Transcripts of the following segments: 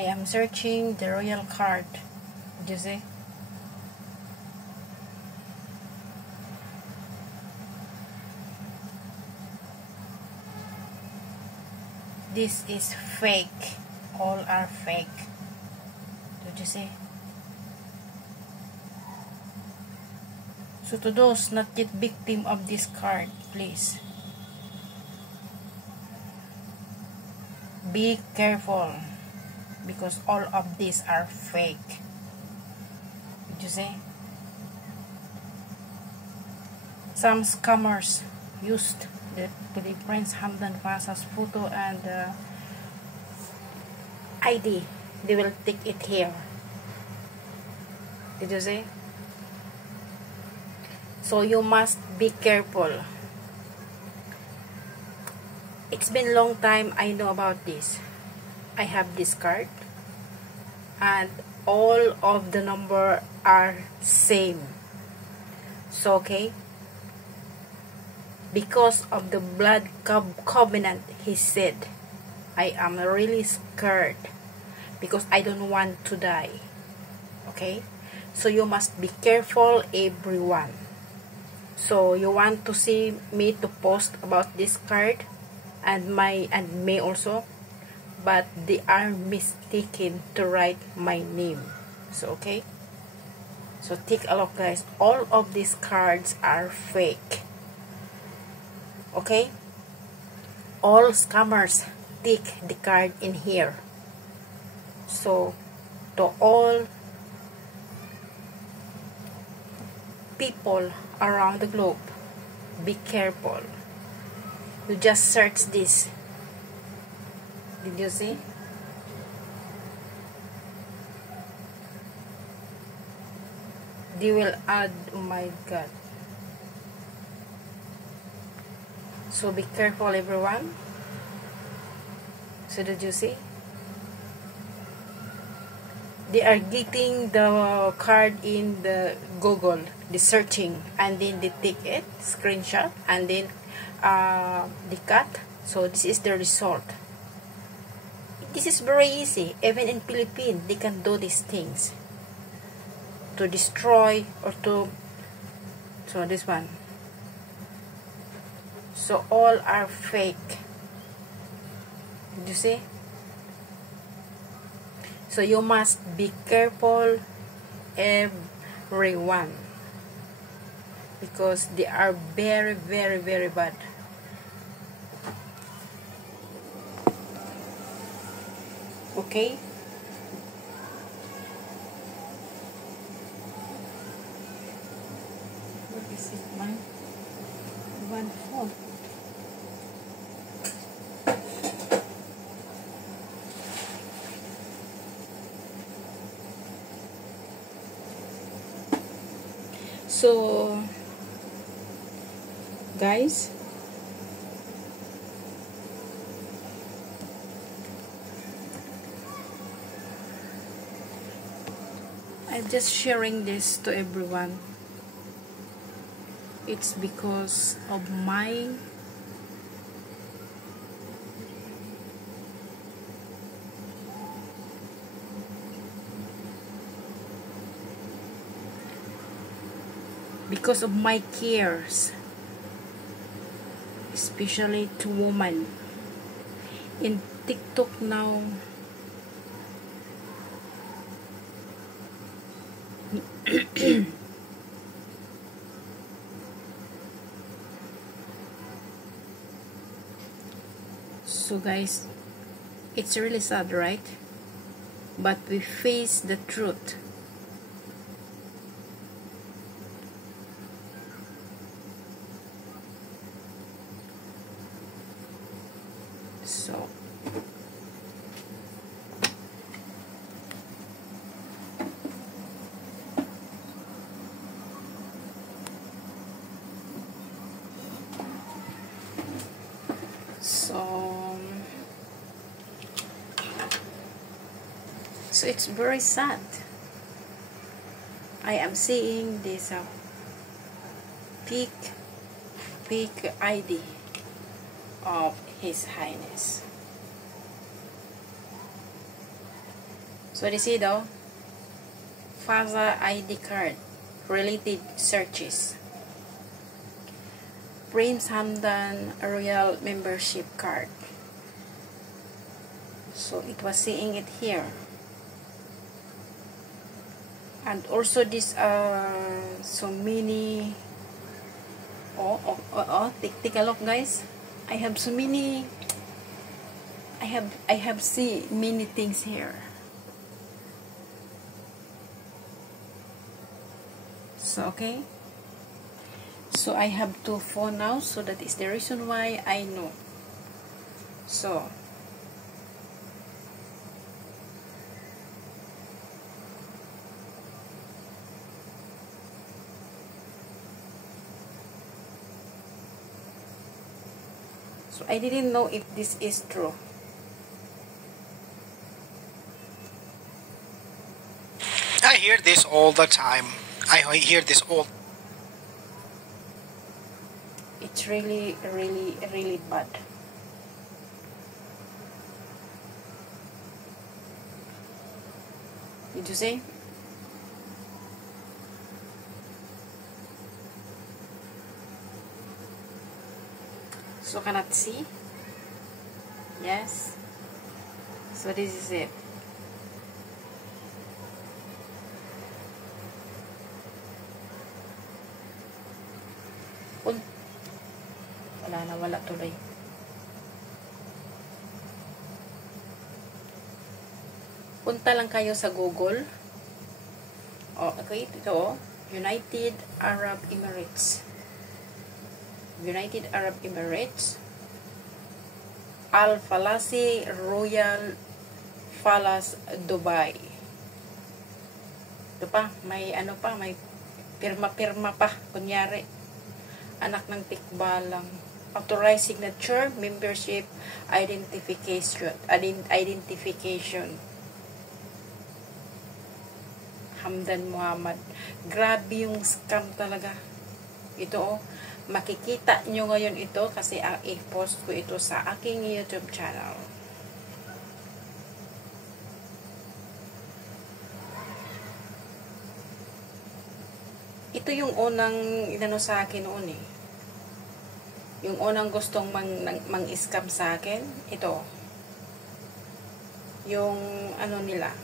I am searching the royal card. Did you see? This is fake. All are fake. Did you see? So to those not yet victim of this card, please be careful, because all of these are fake. Did you see? Some scammers used the Prince Hamdan Fasa's photo and ID. They will take it here. Did you see? So you must be careful. It's been a long time I know about this. I have this card and all of the number are same. So okay, because of the blood covenant, he said, I am really scared because I don't want to die. Okay, so you must be careful, everyone. So you want to see me to post about this card and me also, but they are mistaken to write my name. So okay, so take a look, guys. All of these cards are fake. Okay, all scammers take the card in here. So to all people around the globe, be careful. You just search this. Did you see? They will add, oh my god. So be careful, everyone. So did you see? They are getting the card in the Google, the searching, and then they take it, screenshot, and then they cut. So this is the result. This is very easy. Even in Philippines, they can do these things to destroy or to. So this one. So all are fake. Did you see? So you must be careful, everyone, because they are very, very, very bad. Okay? What is it, man? One phone. So, guys, I'm just sharing this to everyone. It's because of my cares, especially to women in TikTok now. So guys, it's really sad, right? But we face the truth. So it's very sad. I am seeing this fake ID of His Highness. So you see though, FASA ID card, related searches, Prince Hamdan Royal membership card. So it was seeing it here. And also this so many take a look guys. I have so many, I have see many things here. So okay, so I have two phone now, so that is the reason why I know. So I didn't know if this is true. I hear this all the time. I hear this all. It's really, really, really bad. Did you say? So cannot see? Yes. So this is it. Wala tuloy. Punta lang kayo sa Google. Okay, ito United Arab Emirates. United Arab Emirates. Al Falasi Royal Palace Dubai. Ito pa, may ano pa, may pirma-pirma pa, kunyari. Anak ng tikbalang. Authorized signature, membership, identification. Hamdan Muhammad. Grabe yung scam talaga. Ito makikita nyo ngayon ito kasi i-post ko ito sa aking YouTube channel. Ito yung unang inano sa akin noon eh. Yung unang gustong mang-scam sa akin, ito. Yung ano nila.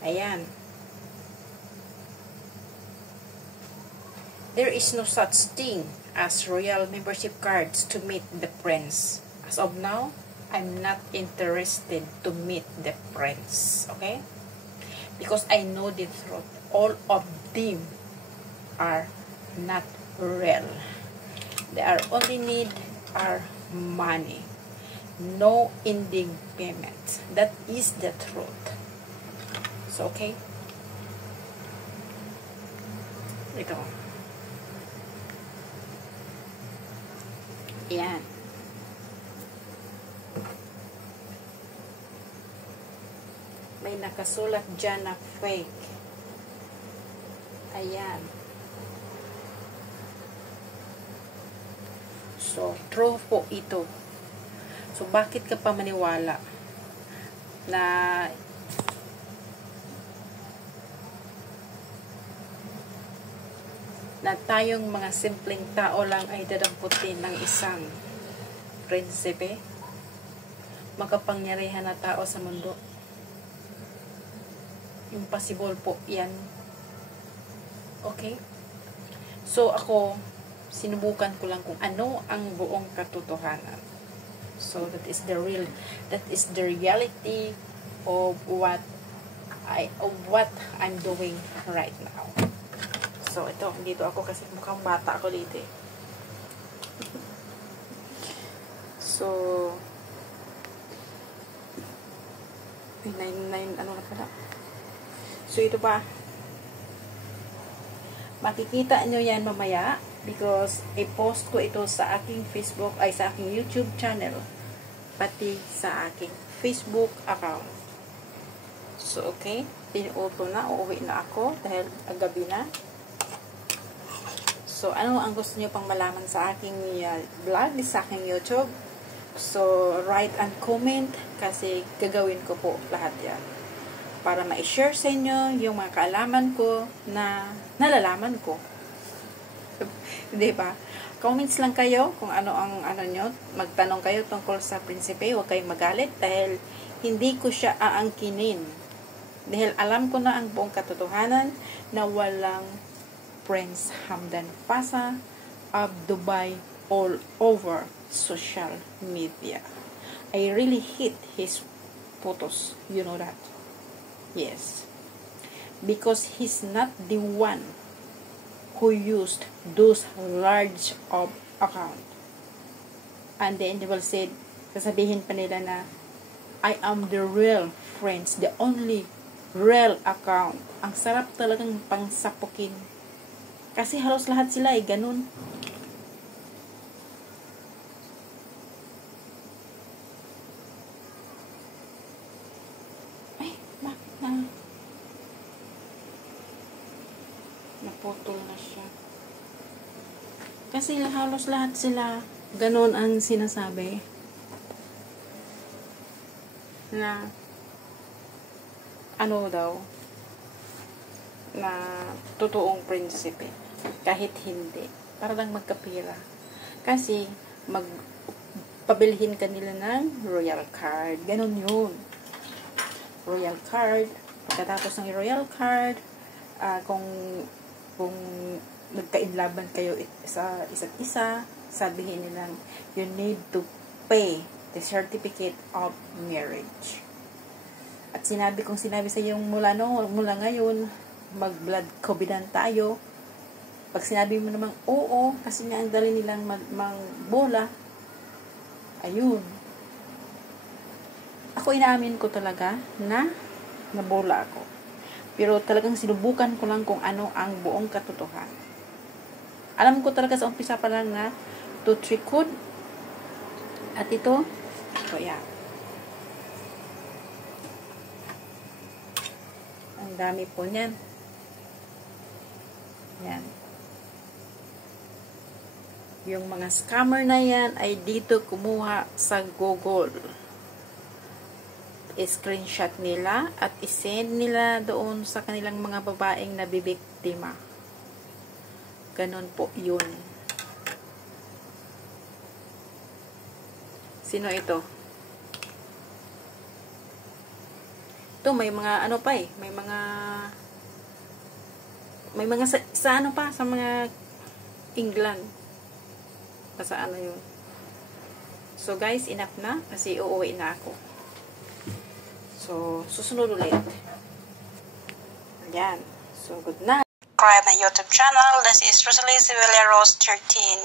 Ayan. There is no such thing as royal membership cards to meet the prince. As of now, I'm not interested to meet the prince. Okay? Because I know the truth. All of them are not real. They are only need our money. No ending payment. That is the truth. So, okay? Ito. Ayan. May nakasulat dyan na fake. Ayan. So, true po ito. So, bakit ka pa maniwala na tayong mga simpleng tao lang ay dadamputin ng isang prinsipe, makapangyarihan na tao sa mundo? Impossible po yan. Okay? So, ako, sinubukan ko lang kung ano ang buong katotohanan. So, that is the reality of what I'm doing right now. So, ito, dito ako kasi mukhang bata ako dito eh. So, 99, ano na pala. So, ito pa. Makikita nyo yan mamaya because i-post ko ito sa aking Facebook, ay sa aking YouTube channel, pati sa aking Facebook account. So, okay. Pinuuto na. Uuwi na ako dahil gabi na. So, ano ang gusto nyo pang malaman sa aking vlog, sa aking YouTube? So, write and comment kasi gagawin ko po lahat yan. Para ma-share sa inyo yung mga kaalaman ko na nalalaman ko. Diba? Comments lang kayo kung ano ang ano nyo. Magtanong kayo tungkol sa prinsipe. Huwag kayong magalit dahil hindi ko siya aangkinin. Dahil alam ko na ang buong katotohanan na walang Prince Hamdan Pasa of Dubai all over social media. I really hate his photos. You know that? Yes. Because he's not the one who used those large of account. And then they will say, sasabihin pa nila na, I am the real friends, the only real account. Ang sarap talagang pangsapukin. Kasi halos lahat sila ay ganun. Naputol na siya. Kasi halos lahat sila ganun ang sinasabi na ano daw na totoong prinsipe kahit hindi para lang magkapira kasi magpabilhin kanila ng royal card, ganun yun, royal card. Pagkatapos ng royal card, kung nagkainlaban kayo sa isa't isa, sabihin nilang you need to pay the certificate of marriage. At sinabi sa iyo mula ngayon, mag-blood covenant tayo. Pag sinabi mo namang oo, kasi nga ang dali nilang bola, ayun. Ako inaamin ko talaga na nabola ako. Pero talagang sinubukan ko lang kung ano ang buong katotohanan. Alam ko talaga sa umpisa pa lang na to tricod at ito, so yan. Ang dami po niyan. Yan. Yung mga scammer na yan ay dito kumuha sa Google. I-screenshot nila at isend nila doon sa kanilang mga babaeng nabibiktima. Ganon po yun. Sino ito? Ito may mga ano pa eh, may mga sa ano pa, sa mga England. Sa ano yun. So guys, enough na kasi uuwi na ako. So, susunod ulit. Ayan. So, good night. Subscribe my YouTube channel. This is Rosalie Sivileros 13.